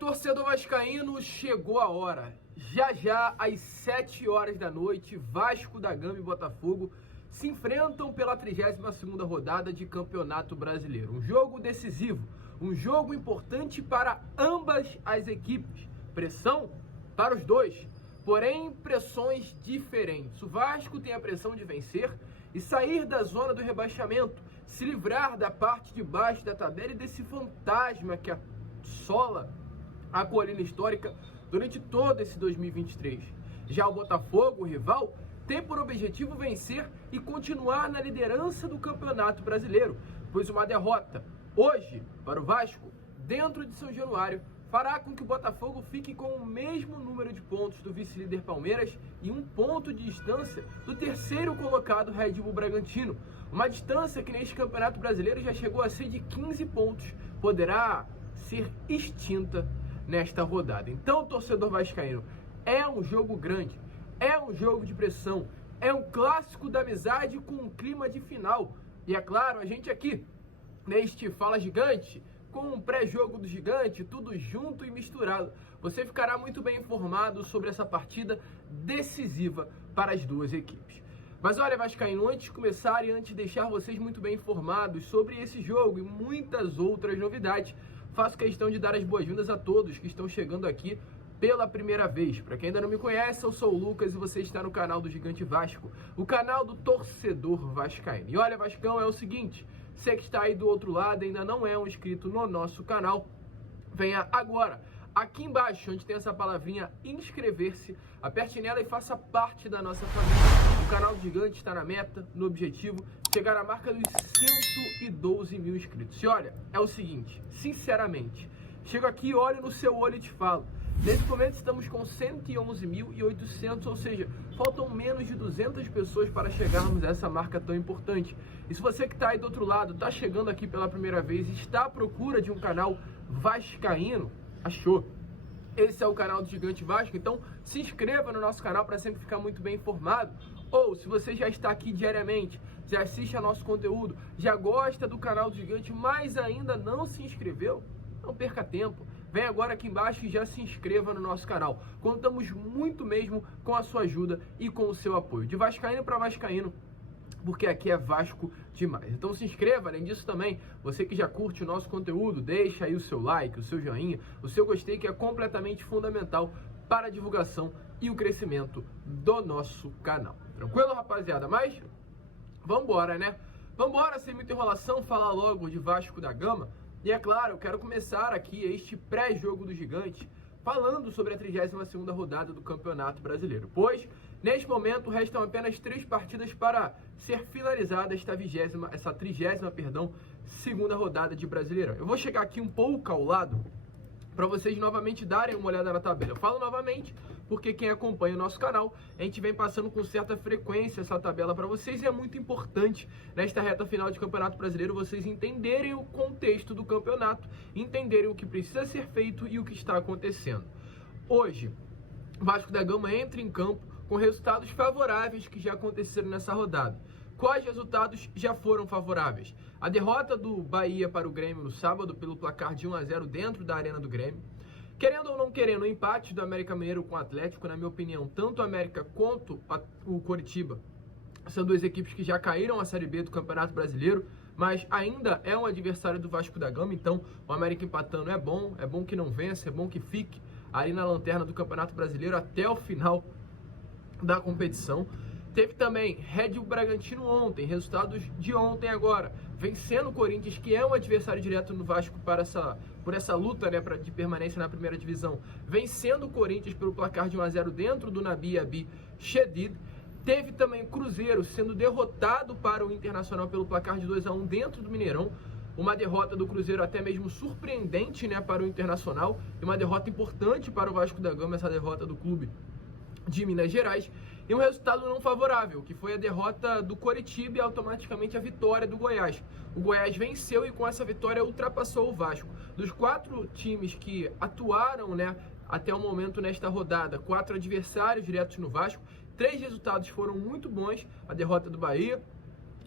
Torcedor vascaíno, chegou a hora. Já às 7 horas da noite, Vasco da Gama e Botafogo se enfrentam pela 32ª rodada de Campeonato Brasileiro. Um jogo decisivo, um jogo importante para ambas as equipes. Pressão para os dois, porém pressões diferentes. O Vasco tem a pressão de vencer e sair da zona do rebaixamento, se livrar da parte de baixo da tabela e desse fantasma que assola a colina histórica durante todo esse 2023. Já o Botafogo, o rival, tem por objetivo vencer e continuar na liderança do Campeonato Brasileiro, pois uma derrota hoje para o Vasco, dentro de São Januário, fará com que o Botafogo fique com o mesmo número de pontos do vice-líder Palmeiras e 1 ponto de distância do terceiro colocado Red Bull Bragantino. Uma distância que neste Campeonato Brasileiro já chegou a ser de 15 pontos, poderá ser extinta nesta rodada. Então, torcedor vascaíno, é um jogo grande, é um jogo de pressão, é um clássico da amizade com um clima de final. E é claro, a gente aqui, neste Fala Gigante, com um pré-jogo do Gigante, tudo junto e misturado, você ficará muito bem informado sobre essa partida decisiva para as duas equipes. Mas olha, vascaíno, antes de começar e antes de deixar vocês muito bem informados sobre esse jogo e muitas outras novidades, faço questão de dar as boas-vindas a todos que estão chegando aqui pela primeira vez. Para quem ainda não me conhece, eu sou o Lucas e você está no canal do Gigante Vasco, o canal do torcedor vascaíno. E olha, Vascão, é o seguinte, você que está aí do outro lado ainda não é um inscrito no nosso canal, venha agora, aqui embaixo, onde tem essa palavrinha inscrever-se, aperte nela e faça parte da nossa família. O canal do Gigante está na meta, no objetivo, chegar à marca dos 112 mil inscritos. E olha, é o seguinte, sinceramente, chego aqui e olho no seu olho e te falo, nesse momento estamos com 111.800, ou seja, faltam menos de 200 pessoas para chegarmos a essa marca tão importante. E se você que está aí do outro lado, está chegando aqui pela primeira vez e está à procura de um canal vascaíno, achou? Esse é o canal do Gigante Vasco, então se inscreva no nosso canal para sempre ficar muito bem informado. Ou se você já está aqui diariamente, já assiste a nosso conteúdo, já gosta do canal do Gigante, mas ainda não se inscreveu, não perca tempo. Vem agora aqui embaixo e já se inscreva no nosso canal. Contamos muito mesmo com a sua ajuda e com o seu apoio. De vascaíno para vascaíno, porque aqui é Vasco demais. Então se inscreva, além disso também, você que já curte o nosso conteúdo, deixa aí o seu like, o seu joinha, o seu gostei, que é completamente fundamental para a divulgação e o crescimento do nosso canal. Tranquilo, rapaziada? Mas vambora, né? Vambora, sem muita enrolação, falar logo de Vasco da Gama. E é claro, eu quero começar aqui este pré-jogo do Gigante falando sobre a 32ª rodada do Campeonato Brasileiro, pois neste momento restam apenas 3 partidas para ser finalizada essa 30ª segunda rodada de Brasileirão. Eu vou chegar aqui um pouco ao lado para vocês novamente darem uma olhada na tabela. Eu falo novamente porque quem acompanha o nosso canal, a gente vem passando com certa frequência essa tabela para vocês e é muito importante nesta reta final de Campeonato Brasileiro vocês entenderem o contexto do campeonato, entenderem o que precisa ser feito e o que está acontecendo. Hoje, Vasco da Gama entra em campo com resultados favoráveis que já aconteceram nessa rodada. Quais resultados já foram favoráveis? A derrota do Bahia para o Grêmio no sábado pelo placar de 1-0 dentro da Arena do Grêmio. Querendo ou não querendo, o empate do América Mineiro com o Atlético, na minha opinião, tanto o América quanto o Coritiba são duas equipes que já caíram a Série B do Campeonato Brasileiro, mas ainda é um adversário do Vasco da Gama, então o América empatando é bom que não vença, é bom que fique ali na lanterna do Campeonato Brasileiro até o final da competição. Teve também Red Bull Bragantino ontem, resultados de ontem agora, vencendo o Corinthians, que é um adversário direto no Vasco por essa luta, né, de permanência na primeira divisão, vencendo o Corinthians pelo placar de 1-0 dentro do Nabi Abi Chedid. Teve também Cruzeiro sendo derrotado para o Internacional pelo placar de 2-1 dentro do Mineirão, uma derrota do Cruzeiro até mesmo surpreendente, né, para o Internacional, e uma derrota importante para o Vasco da Gama, essa derrota do clube de Minas Gerais, e um resultado não favorável, que foi a derrota do Coritiba e automaticamente a vitória do Goiás. O Goiás venceu e com essa vitória ultrapassou o Vasco. Dos 4 times que atuaram, né, até o momento nesta rodada, 4 adversários diretos no Vasco, 3 resultados foram muito bons: a derrota do Bahia,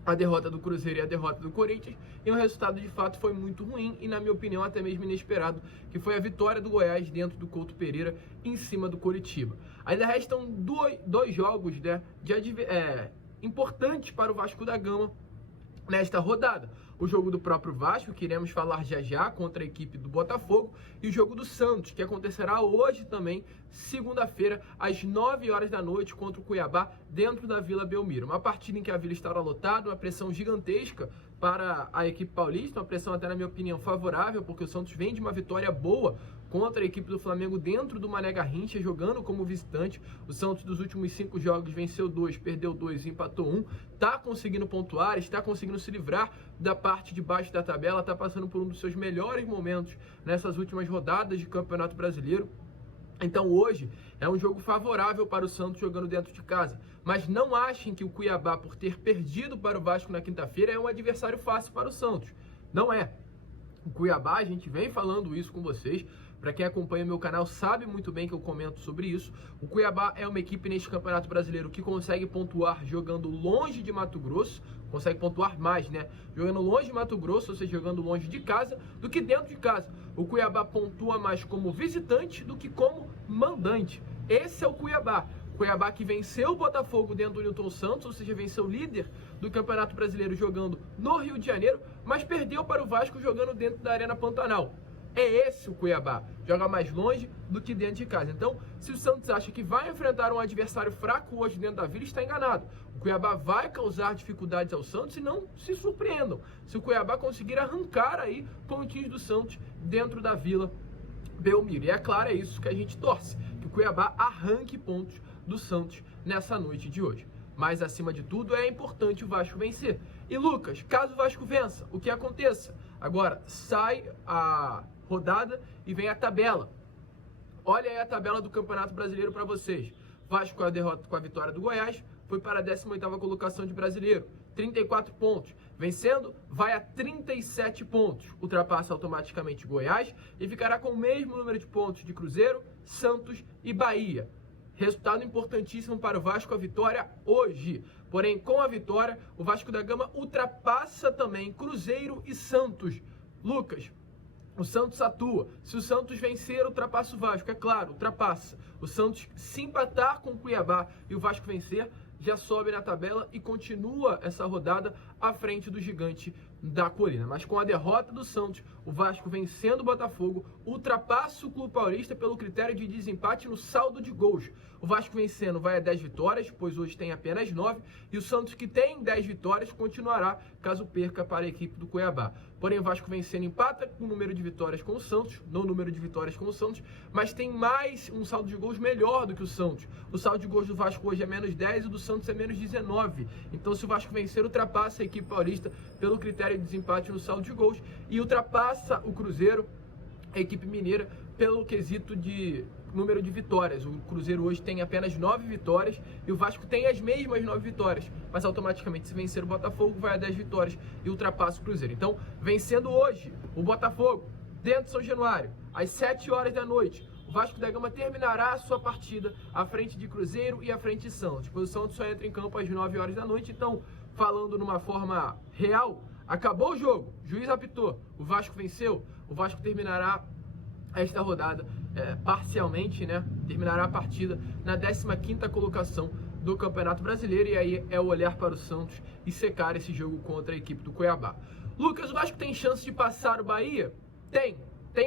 a derrota do Cruzeiro e a derrota do Corinthians, e o resultado de fato foi muito ruim e, na minha opinião, até mesmo inesperado, que foi a vitória do Goiás dentro do Couto Pereira em cima do Coritiba. Ainda restam dois jogos, né, importantes para o Vasco da Gama nesta rodada. O jogo do próprio Vasco, que iremos falar já já, contra a equipe do Botafogo, e o jogo do Santos, que acontecerá hoje também, segunda-feira, às 9 horas da noite, contra o Cuiabá, dentro da Vila Belmiro. Uma partida em que a Vila estará lotada, uma pressão gigantesca para a equipe paulista, uma pressão até, na minha opinião, favorável, porque o Santos vem de uma vitória boa contra a equipe do Flamengo dentro do Mané Garrincha, jogando como visitante. O Santos, dos últimos 5 jogos, venceu 2, perdeu 2 e empatou 1. Está conseguindo pontuar, está conseguindo se livrar da parte de baixo da tabela, está passando por um dos seus melhores momentos nessas últimas rodadas de Campeonato Brasileiro. Então hoje é um jogo favorável para o Santos jogando dentro de casa. Mas não achem que o Cuiabá, por ter perdido para o Vasco na quinta-feira, é um adversário fácil para o Santos. Não é. O Cuiabá, a gente vem falando isso com vocês. Para quem acompanha meu canal sabe muito bem que eu comento sobre isso. O Cuiabá é uma equipe neste Campeonato Brasileiro que consegue pontuar jogando longe de Mato Grosso. Consegue pontuar mais, né? Jogando longe de Mato Grosso, ou seja, jogando longe de casa, do que dentro de casa. O Cuiabá pontua mais como visitante do que como mandante. Esse é o Cuiabá. Cuiabá que venceu o Botafogo dentro do Newton Santos, ou seja, venceu o líder do Campeonato Brasileiro jogando no Rio de Janeiro, mas perdeu para o Vasco jogando dentro da Arena Pantanal. É esse o Cuiabá, joga mais longe do que dentro de casa. Então, se o Santos acha que vai enfrentar um adversário fraco hoje dentro da Vila, está enganado. O Cuiabá vai causar dificuldades ao Santos e não se surpreendam se o Cuiabá conseguir arrancar aí pontinhos do Santos dentro da Vila Belmiro. E é claro, é isso que a gente torce, que o Cuiabá arranque pontos do Santos nessa noite de hoje. Mas, acima de tudo, é importante o Vasco vencer. E, Lucas, caso o Vasco vença, o que aconteça? Agora, sai a rodada e vem a tabela. Olha aí a tabela do Campeonato Brasileiro para vocês. Vasco com a derrota, com a vitória do Goiás, foi para a 18ª colocação de Brasileiro, 34 pontos. Vencendo, vai a 37 pontos. Ultrapassa automaticamente Goiás e ficará com o mesmo número de pontos de Cruzeiro, Santos e Bahia. Resultado importantíssimo para o Vasco, a vitória hoje. Porém, com a vitória, o Vasco da Gama ultrapassa também Cruzeiro e Santos. Lucas, o Santos atua. Se o Santos vencer, ultrapassa o Vasco. É claro, ultrapassa. O Santos, se empatar com o Cuiabá e o Vasco vencer, já sobe na tabela e continua essa rodada à frente do gigante da colina. Mas com a derrota do Santos, o Vasco vencendo o Botafogo, ultrapassa o Clube Paulista pelo critério de desempate no saldo de gols. O Vasco vencendo vai a 10 vitórias, pois hoje tem apenas 9, e o Santos, que tem 10 vitórias, continuará caso perca para a equipe do Cuiabá. Porém, o Vasco vencendo empata com o número de vitórias com o Santos, no número de vitórias com o Santos, mas tem mais um saldo de gols melhor do que o Santos. O saldo de gols do Vasco hoje é menos 10 e o do Santos é menos 19. Então, se o Vasco vencer, ultrapassa a equipe paulista pelo critério de desempate no saldo de gols e ultrapassa o Cruzeiro, a equipe mineira, pelo quesito de número de vitórias. O Cruzeiro hoje tem apenas 9 vitórias e o Vasco tem as mesmas 9 vitórias, mas automaticamente, se vencer o Botafogo, vai a 10 vitórias e ultrapassa o Cruzeiro. Então, vencendo hoje o Botafogo, dentro de São Januário, às 7 horas da noite, o Vasco da Gama terminará a sua partida à frente de Cruzeiro e à frente de Santos. O Santos só entra em campo às 9 horas da noite, então, falando numa forma real, acabou o jogo, o juiz apitou, o Vasco venceu, o Vasco terminará esta rodada parcialmente, né? Terminará a partida na 15ª colocação do Campeonato Brasileiro, e aí é o olhar para o Santos e secar esse jogo contra a equipe do Cuiabá. Lucas, o Vasco tem chance de passar o Bahia? Tem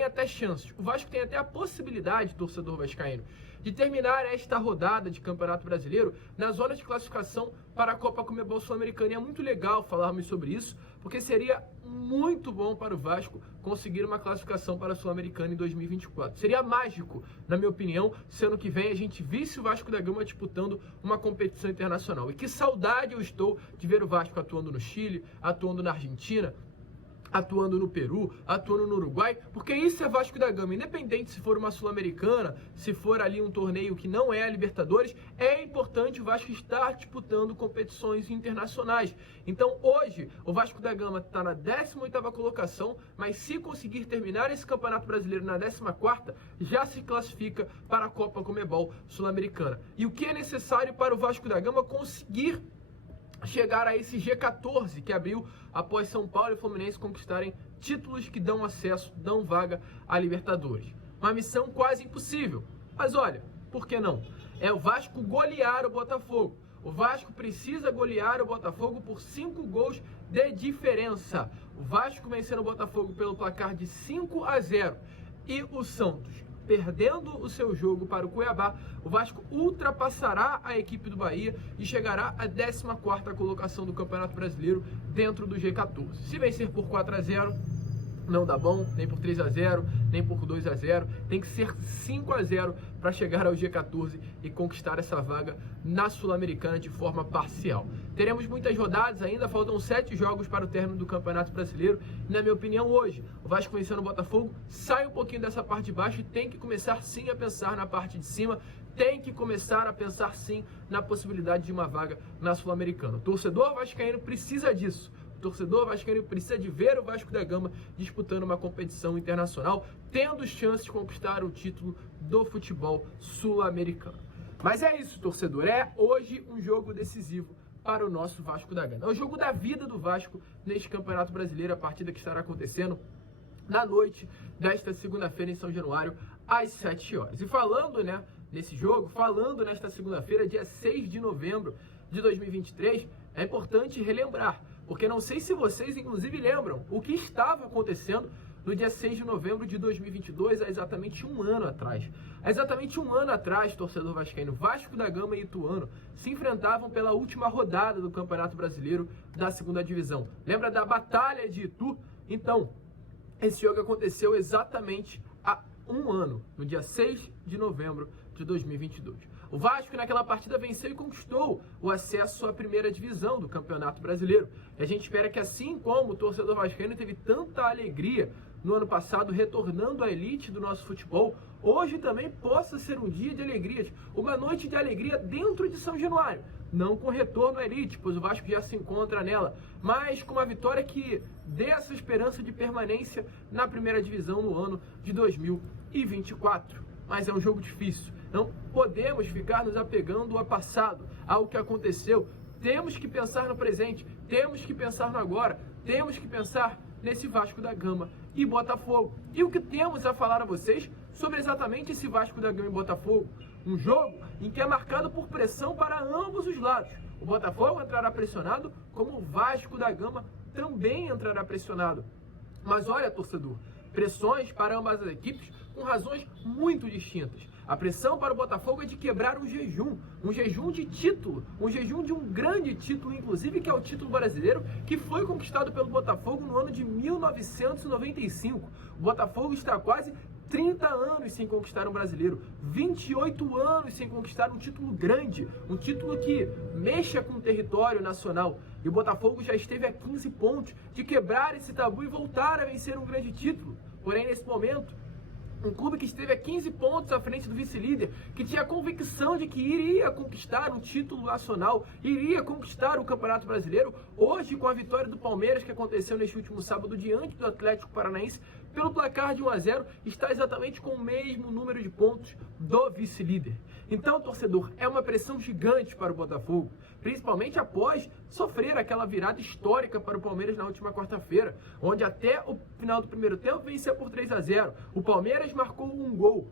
até chances. O Vasco tem até a possibilidade, torcedor vascaíno, de terminar esta rodada de Campeonato Brasileiro na zona de classificação para a Copa Conmebol Sul-Americana. E é muito legal falarmos sobre isso, porque seria muito bom para o Vasco conseguir uma classificação para a Sul-Americana em 2024. Seria mágico, na minha opinião, se ano que vem a gente visse o Vasco da Gama disputando uma competição internacional. E que saudade eu estou de ver o Vasco atuando no Chile, atuando na Argentina, atuando no Peru, atuando no Uruguai, porque isso é Vasco da Gama. Independente se for uma Sul-Americana, se for ali um torneio que não é a Libertadores, é importante o Vasco estar disputando competições internacionais. Então hoje o Vasco da Gama está na 18ª colocação, mas se conseguir terminar esse Campeonato Brasileiro na 14ª, já se classifica para a Copa Conmebol Sul-Americana. E o que é necessário para o Vasco da Gama conseguir chegar a esse G14 que abriu após São Paulo e Fluminense conquistarem títulos que dão acesso, dão vaga à Libertadores. Uma missão quase impossível, mas olha, por que não? É o Vasco golear o Botafogo. O Vasco precisa golear o Botafogo por 5 gols de diferença. O Vasco vencendo o Botafogo pelo placar de 5-0. E o Santos, perdendo o seu jogo para o Cuiabá, o Vasco ultrapassará a equipe do Bahia e chegará à 14ª colocação do Campeonato Brasileiro dentro do G14. Se vencer por 4-0, não dá bom, nem por 3-0, nem por 2-0, tem que ser 5-0 para chegar ao G14 e conquistar essa vaga na Sul-Americana de forma parcial. Teremos muitas rodadas ainda, faltam 7 jogos para o término do Campeonato Brasileiro e, na minha opinião, hoje, o Vasco vencendo o Botafogo sai um pouquinho dessa parte de baixo e tem que começar sim a pensar na parte de cima, tem que começar a pensar sim na possibilidade de uma vaga na Sul-Americana. O torcedor vascaíno precisa disso. O torcedor vascaíno precisa de ver o Vasco da Gama disputando uma competição internacional, tendo chance de conquistar o título do futebol sul-americano. Mas é isso, torcedor. É hoje um jogo decisivo para o nosso Vasco da Gama. É o jogo da vida do Vasco neste Campeonato Brasileiro, a partida que estará acontecendo na noite desta segunda-feira em São Januário, às 7 horas. E falando, nesse jogo, falando nesta segunda-feira, dia 6 de novembro de 2023, é importante relembrar, porque não sei se vocês, inclusive, lembram o que estava acontecendo no dia 6 de novembro de 2022, há exatamente um ano atrás. Há exatamente um ano atrás, torcedor vascaíno, Vasco da Gama e Ituano se enfrentavam pela última rodada do Campeonato Brasileiro da segunda divisão. Lembra da Batalha de Itu? Então, esse jogo aconteceu exatamente há um ano, no dia 6 de novembro de 2022. O Vasco naquela partida venceu e conquistou o acesso à primeira divisão do Campeonato Brasileiro. E a gente espera que, assim como o torcedor vascaíno teve tanta alegria no ano passado retornando à elite do nosso futebol, hoje também possa ser um dia de alegrias, uma noite de alegria dentro de São Januário. Não com retorno à elite, pois o Vasco já se encontra nela, mas com uma vitória que dê essa esperança de permanência na primeira divisão no ano de 2024. Mas é um jogo difícil. Não podemos ficar nos apegando ao passado, ao que aconteceu. Temos que pensar no presente, temos que pensar no agora, temos que pensar nesse Vasco da Gama e Botafogo. E o que temos a falar a vocês sobre exatamente esse Vasco da Gama e Botafogo? Um jogo em que é marcado por pressão para ambos os lados. O Botafogo entrará pressionado, como o Vasco da Gama também entrará pressionado. Mas olha, torcedor, pressões para ambas as equipes com razões muito distintas. A pressão para o Botafogo é de quebrar um jejum de título, um jejum de um grande título, inclusive, que é o título brasileiro, que foi conquistado pelo Botafogo no ano de 1995. O Botafogo está há quase 30 anos sem conquistar um brasileiro, 28 anos sem conquistar um título grande, um título que mexa com o território nacional. E o Botafogo já esteve a 15 pontos de quebrar esse tabu e voltar a vencer um grande título. Porém, nesse momento, um clube que esteve a 15 pontos à frente do vice-líder, que tinha a convicção de que iria conquistar um título nacional, iria conquistar o Campeonato Brasileiro, hoje com a vitória do Palmeiras que aconteceu neste último sábado diante do Atlético Paranaense, pelo placar de 1-0, está exatamente com o mesmo número de pontos do vice-líder. Então, torcedor, é uma pressão gigante para o Botafogo, principalmente após sofrer aquela virada histórica para o Palmeiras na última quarta-feira, onde até o final do primeiro tempo venceu por 3-0. O Palmeiras marcou um gol.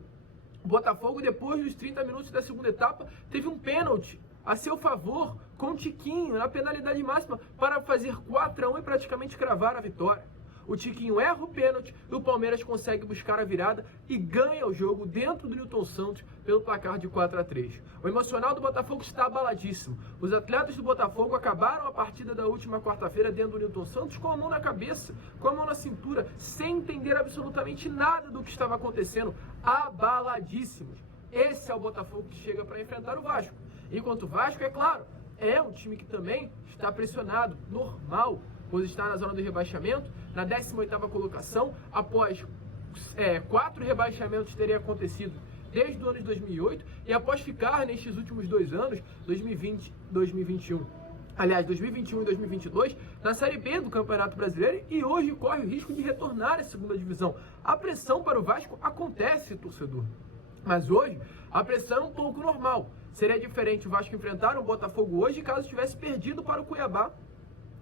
O Botafogo, depois dos 30 minutos da segunda etapa, teve um pênalti a seu favor com o Tiquinho na penalidade máxima para fazer 4-1 e praticamente cravar a vitória. O Tiquinho erra o pênalti e o Palmeiras consegue buscar a virada e ganha o jogo dentro do Newton Santos pelo placar de 4-3. O emocional do Botafogo está abaladíssimo. Os atletas do Botafogo acabaram a partida da última quarta-feira dentro do Newton Santos com a mão na cabeça, com a mão na cintura, sem entender absolutamente nada do que estava acontecendo, abaladíssimos. Esse é o Botafogo que chega para enfrentar o Vasco. Enquanto o Vasco, é claro, é um time que também está pressionado, normal, pois está na zona do rebaixamento, na 18ª colocação, após 4 rebaixamentos terem acontecido desde o ano de 2008 e após ficar nestes últimos 2 anos, 2020 e 2021. Aliás, 2021 e 2022, na Série B do Campeonato Brasileiro e hoje corre o risco de retornar à segunda divisão. A pressão para o Vasco acontece, torcedor. Mas hoje, a pressão é um pouco normal. Seria diferente o Vasco enfrentar o Botafogo hoje caso tivesse perdido para o Cuiabá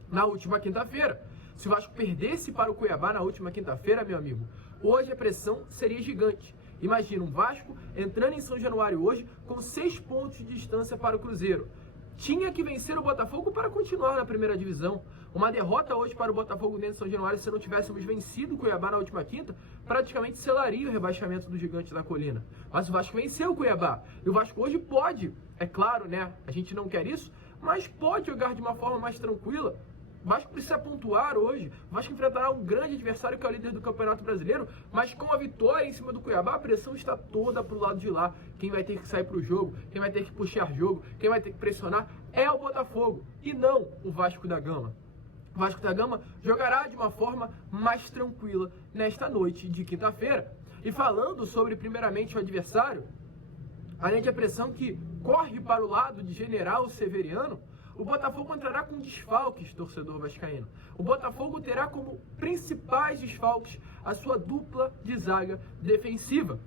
na última quinta-feira. Se o Vasco perdesse para o Cuiabá na última quinta-feira, meu amigo, hoje a pressão seria gigante. Imagina um Vasco entrando em São Januário hoje com 6 pontos de distância para o Cruzeiro. Tinha que vencer o Botafogo para continuar na primeira divisão. Uma derrota hoje para o Botafogo dentro de São Januário, se não tivéssemos vencido o Cuiabá na última quinta, praticamente selaria o rebaixamento do Gigante da Colina. Mas o Vasco venceu o Cuiabá. E o Vasco hoje pode, é claro, né? A gente não quer isso, mas pode jogar de uma forma mais tranquila. O Vasco precisa pontuar hoje. O Vasco enfrentará um grande adversário que é o líder do Campeonato Brasileiro, mas com a vitória em cima do Cuiabá, a pressão está toda pro lado de lá. Quem vai ter que sair pro jogo, quem vai ter que puxar jogo, quem vai ter que pressionar é o Botafogo e não o Vasco da Gama. O Vasco da Gama jogará de uma forma mais tranquila nesta noite de quinta-feira. E falando sobre primeiramente o adversário, além de a pressão que corre para o lado de General Severiano, o Botafogo entrará com desfalques, torcedor vascaíno. O Botafogo terá como principais desfalques a sua dupla de zaga defensiva.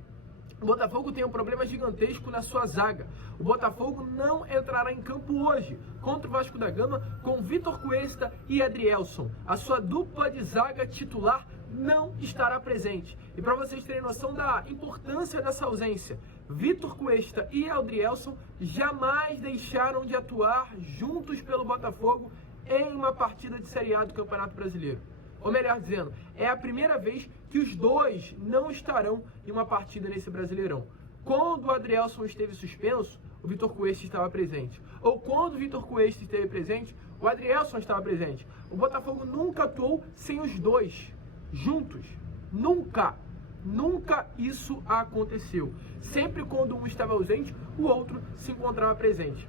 O Botafogo tem um problema gigantesco na sua zaga. O Botafogo não entrará em campo hoje contra o Vasco da Gama com Vitor Cuesta e Adrielson. A sua dupla de zaga titular não estará presente. E para vocês terem noção da importância dessa ausência, Vitor Cuesta e Adrielson jamais deixaram de atuar juntos pelo Botafogo em uma partida de Série A do Campeonato Brasileiro. Ou melhor dizendo, é a primeira vez que os dois não estarão em uma partida nesse Brasileirão. Quando o Adrielson esteve suspenso, o Vitor Cuesta estava presente. Ou quando o Vitor Cuesta esteve presente, o Adrielson estava presente. O Botafogo nunca atuou sem os dois juntos. Nunca isso aconteceu. Sempre quando um estava ausente, o outro se encontrava presente.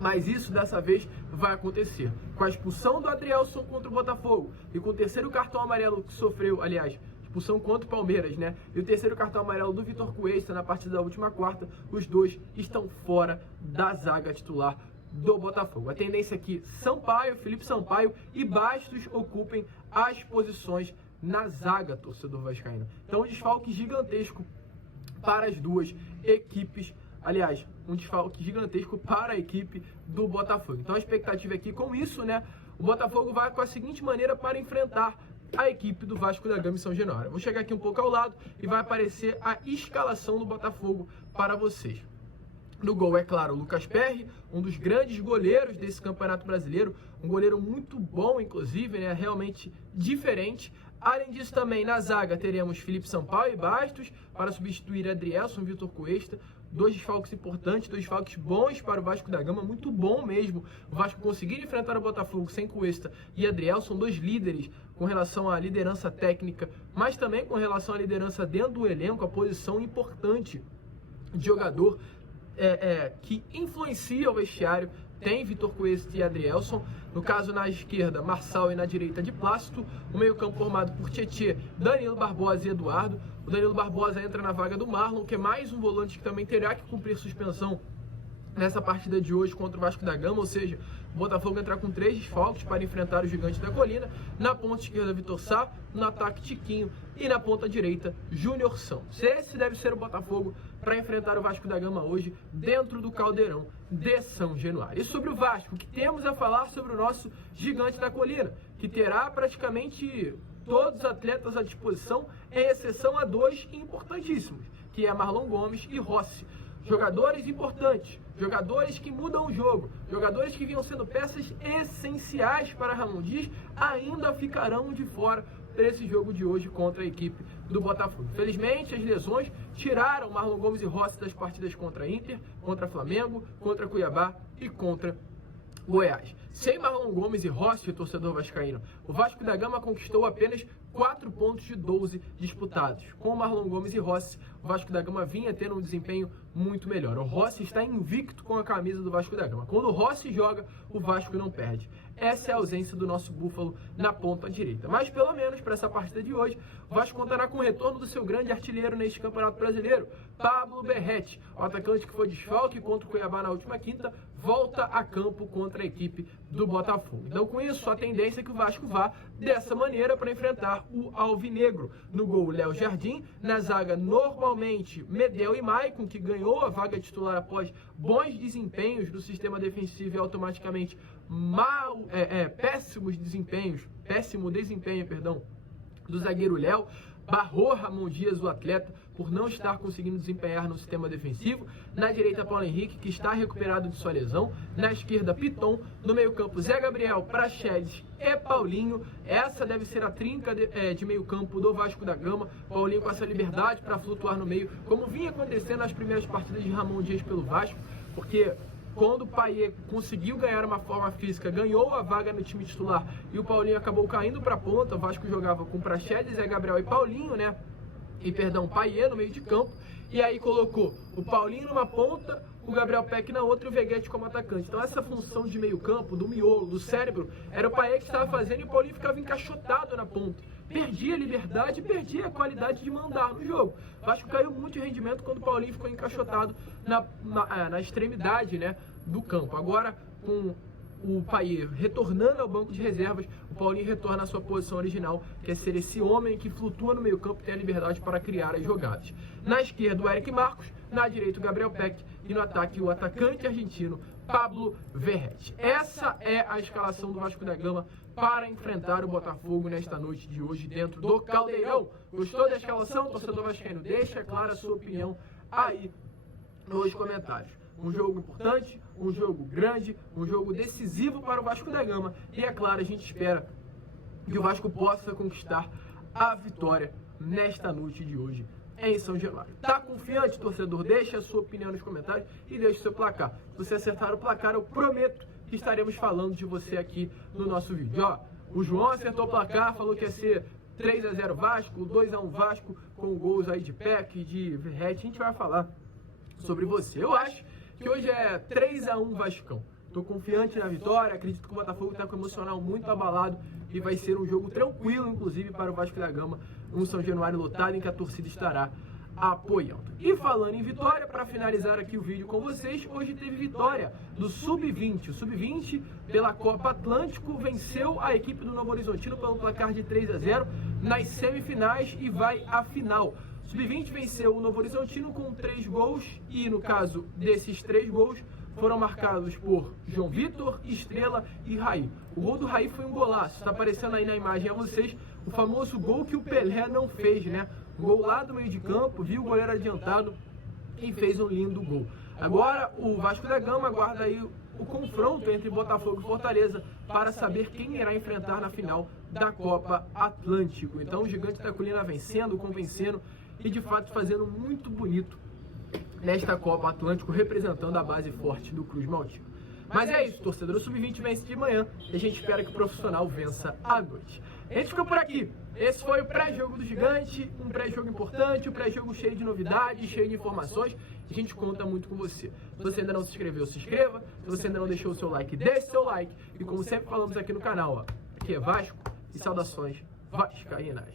Mas isso dessa vez vai acontecer. Com a expulsão do Adrielson contra o Botafogo e com o terceiro cartão amarelo que sofreu, aliás, expulsão contra o Palmeiras, né? E o terceiro cartão amarelo do Vitor Cuesta na partida da última quarta, os dois estão fora da zaga titular do Botafogo. A tendência é que Sampaio, Felipe Sampaio e Bastos ocupem as posições na zaga, torcedor vascaíno. Então, um desfalque gigantesco para as duas equipes. Aliás, um desfalque gigantesco para a equipe do Botafogo. Então a expectativa aqui com isso, né? O Botafogo vai com a seguinte maneira para enfrentar a equipe do Vasco da Gama em São Januário. Vou chegar aqui um pouco ao lado e vai aparecer a escalação do Botafogo para vocês. No gol, é claro, o Lucas Perry, um dos grandes goleiros desse Campeonato Brasileiro. Um goleiro muito bom, inclusive, né? Realmente diferente. Além disso, também na zaga teremos Felipe Sampaio e Bastos para substituir Adrielson e Vitor Cuesta. Dois desfalques importantes, dois desfalques bons para o Vasco da Gama, muito bom mesmo. O Vasco conseguir enfrentar o Botafogo sem Cuesta e Adrielson, dois líderes com relação à liderança técnica, mas também com relação à liderança dentro do elenco, a posição importante de jogador que influencia o vestiário. Tem Vitor Cuesta e Adrielson. No caso, na esquerda, Marçal e na direita de Plácido. O meio-campo formado por Tietê, Danilo Barbosa e Eduardo. O Danilo Barbosa entra na vaga do Marlon, que é mais um volante que também terá que cumprir suspensão nessa partida de hoje contra o Vasco da Gama. Ou seja, o Botafogo entrar com 3 desfalques para enfrentar o Gigante da Colina. Na ponta esquerda, Vitor Sá. No ataque, Tiquinho. E na ponta direita, Júnior Santos. Esse deve ser o Botafogo para enfrentar o Vasco da Gama hoje dentro do Caldeirão de São Januário. E sobre o Vasco, o que temos a falar sobre o nosso Gigante da Colina, que terá praticamente todos os atletas à disposição, em exceção a 2 importantíssimos, que é Marlon Gomes e Rossi. Jogadores importantes, jogadores que mudam o jogo, jogadores que vinham sendo peças essenciais para Ramon Dias, ainda ficarão de fora para esse jogo de hoje contra a equipe do Botafogo. Felizmente, as lesões tiraram Marlon Gomes e Rossi das partidas contra Inter, contra Flamengo, contra Cuiabá e contra Goiás. Sem Marlon Gomes e Rossi, torcedor vascaíno, o Vasco da Gama conquistou apenas 4 pontos de 12 disputados. Com Marlon Gomes e Rossi, o Vasco da Gama vinha tendo um desempenho muito melhor. O Rossi está invicto com a camisa do Vasco da Gama. Quando o Rossi joga, o Vasco não perde. Essa é a ausência do nosso Búfalo na ponta direita. Mas pelo menos para essa partida de hoje, o Vasco contará com o retorno do seu grande artilheiro neste Campeonato Brasileiro, Pablo Verrete. O atacante que foi desfalque contra o Cuiabá na última quinta, volta a campo contra a equipe do Botafogo. Então com isso, a tendência é que o Vasco vá dessa maneira para enfrentar o Alvinegro. No gol, Léo Jardim. Na zaga, normalmente, Medel e Maicon, que ganhou a vaga titular após bons desempenhos do sistema defensivo e automaticamente péssimo desempenho, do zagueiro Léo. Barrou Ramon Dias, o atleta, por não estar conseguindo desempenhar no sistema defensivo. Na direita, Paulo Henrique, que está recuperado de sua lesão. Na esquerda, Piton. No meio-campo, Zé Gabriel, Praxedes e Paulinho. Essa deve ser a trinca de meio-campo do Vasco da Gama. Paulinho com essa liberdade para flutuar no meio, como vinha acontecendo nas primeiras partidas de Ramon Dias pelo Vasco, porque quando o Payet conseguiu ganhar uma forma física, ganhou a vaga no time titular e o Paulinho acabou caindo para a ponta. O Vasco jogava com Praxedes, Zé Gabriel e Paulinho, Payet no meio de campo. E aí colocou o Paulinho numa ponta, o Gabriel Peck na outra e o Veguete como atacante. Então essa função de meio campo, do miolo, do cérebro, era o Payet que estava fazendo e o Paulinho ficava encaixotado na ponta. Perdia a liberdade, perdia a qualidade de mandar no jogo. O Vasco caiu muito de rendimento quando o Paulinho ficou encaixotado na extremidade, do campo. Agora, com o Payet retornando ao banco de reservas, o Paulinho retorna à sua posição original, que é ser esse homem que flutua no meio campo e tem a liberdade para criar as jogadas. Na esquerda, o Eric Marcos. Na direita, o Gabriel Peck. E no ataque, o atacante argentino, Pablo Verrete. Essa é a escalação do Vasco da Gama para enfrentar o Botafogo nesta noite de hoje dentro do Caldeirão. Gostou da escalação, torcedor vascaíno? Deixa clara a sua opinião aí nos comentários. Um jogo importante, um jogo grande, um jogo decisivo para o Vasco da Gama. E é claro, a gente espera que o Vasco possa conquistar a vitória nesta noite de hoje em São Januário. Tá confiante, torcedor? Deixa a sua opinião nos comentários e deixa o seu placar. Se você acertar o placar, eu prometo que estaremos falando de você aqui no nosso vídeo. O João acertou o placar, falou que ia ser 3-0 Vasco, 2-1 Vasco, com gols aí de Peck, de Verrete. A gente vai falar sobre você. Eu acho que hoje é 3-1 Vascão. Tô confiante na vitória, acredito que o Botafogo está com o emocional muito abalado e vai ser um jogo tranquilo, inclusive, para o Vasco da Gama, um São Januário lotado em que a torcida estará apoiando. E falando em vitória, para finalizar aqui o vídeo com vocês, hoje teve vitória do Sub-20. O Sub-20, pela Copa Atlântico, venceu a equipe do Novo Horizontino pelo placar de 3-0 nas semifinais e vai à final. O Sub-20 venceu o Novo Horizontino com 3 gols e, no caso desses 3 gols, foram marcados por João Vitor, Estrela e Raí. O gol do Raí foi um golaço. Está aparecendo aí na imagem a vocês o famoso gol que o Pelé não fez, Um gol lá do meio de campo, viu o goleiro adiantado e fez um lindo gol. Agora o Vasco da Gama aguarda aí o confronto entre Botafogo e Fortaleza para saber quem irá enfrentar na final da Copa Atlântico. Então o Gigante da Colina vencendo, convencendo e de fato fazendo muito bonito nesta Copa Atlântico, representando a base forte do Cruz Maltino. Mas é isso, torcedor. O Sub-20 vence de manhã e a gente espera que o profissional vença à noite. A gente fica por aqui. Esse foi o pré-jogo do Gigante, um pré-jogo importante, um pré-jogo cheio de novidades, cheio de informações. A gente conta muito com você. Se você ainda não se inscreveu, se inscreva. Se você ainda não deixou o seu like, deixe seu like. E como sempre falamos aqui no canal, aqui é Vasco e saudações vascaínas.